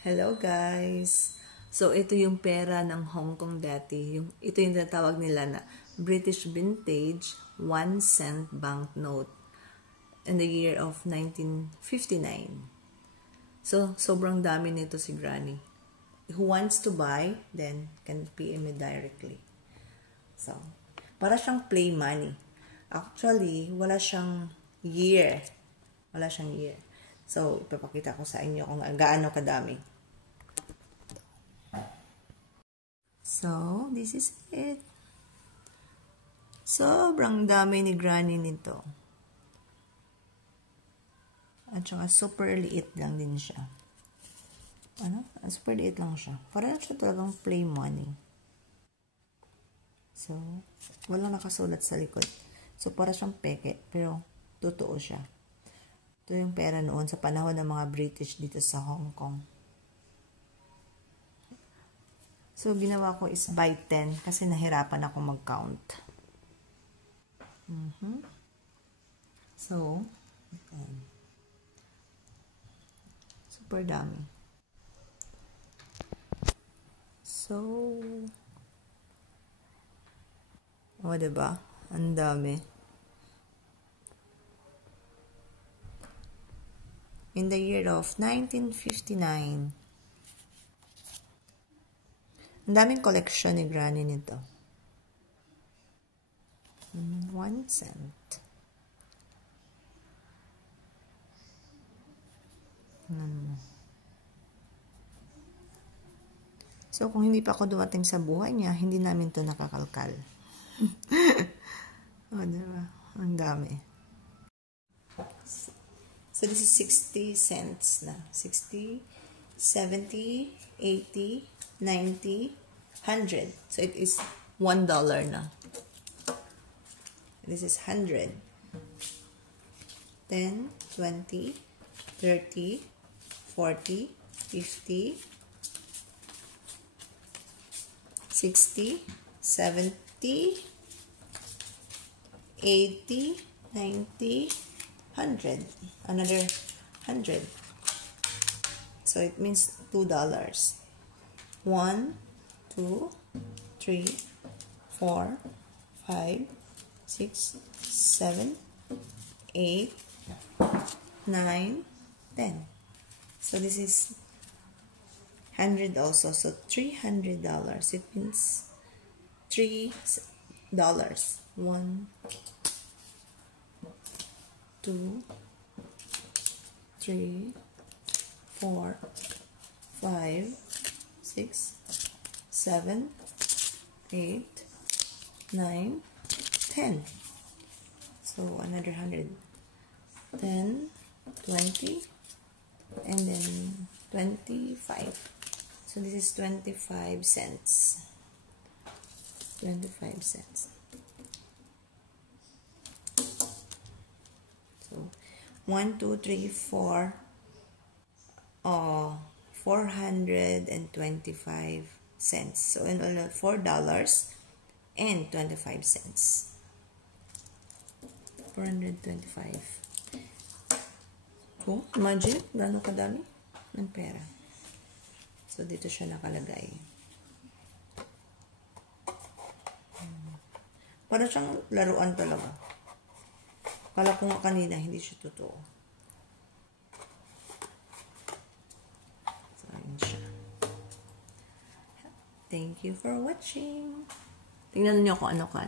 Hello guys! So, ito yung pera ng Hong Kong dati. Ito yung tinatawag nila na British Vintage 1 cent banknote in the year of 1959. So, sobrang dami nito si Granny. Who wants to buy, then can PM me directly. So, para siyang play money. Actually, wala siyang year. Wala siyang year. So, ipapakita ko sa inyo kung gaano kadami. So, this is it. Sobrang dami ni Granny nito. At saka super liit lang din siya. Super liit lang siya. Parang siya talagang play money. So, wala nakasulat sa likod. So, para siyang peke. Pero, totoo siya. Ito yung pera noon sa panahon ng mga British dito sa Hong Kong. So, ginawa ko is by 10 kasi nahirapan ako mag-count. So, super dami. So, diba? Ang dami. In the year of 1959. Ang daming collection ni Granny nito. 1 cent. So, kung hindi pa ako dumating sa buhay niya, hindi namin to nakakalkal. Diba? Ang dami. So, this is 60 cents na. 60, 70, 80, 90, 100. So, it is $1 na. This is 100. 10, 20, 30, 40, 50, 60, 70, 80, 90, 100. Another 100. So, it means $2. 1, 2, 3, 4, 5, 6, 7, 8, 9, 10. So, this is 100 also. So, $300. It means $3. 1, 2, 3, 4, 5, 6, 7, 8, 9, 10. So, another 100. 10, 20, and then 25. So, this is 25 cents. 25 cents. So, 1, 2, 3, 4, 425 cents. So, in all, $4 and 25 cents. 425. Cool. Imagine, gano'ng kadami ng pera. So, dito siya nakalagay. Para siyang laruan talaga. Kala ko nga kanina, hindi siya totoo. So, ayun siya. Thank you for watching. Tingnan niyo kung ano ka.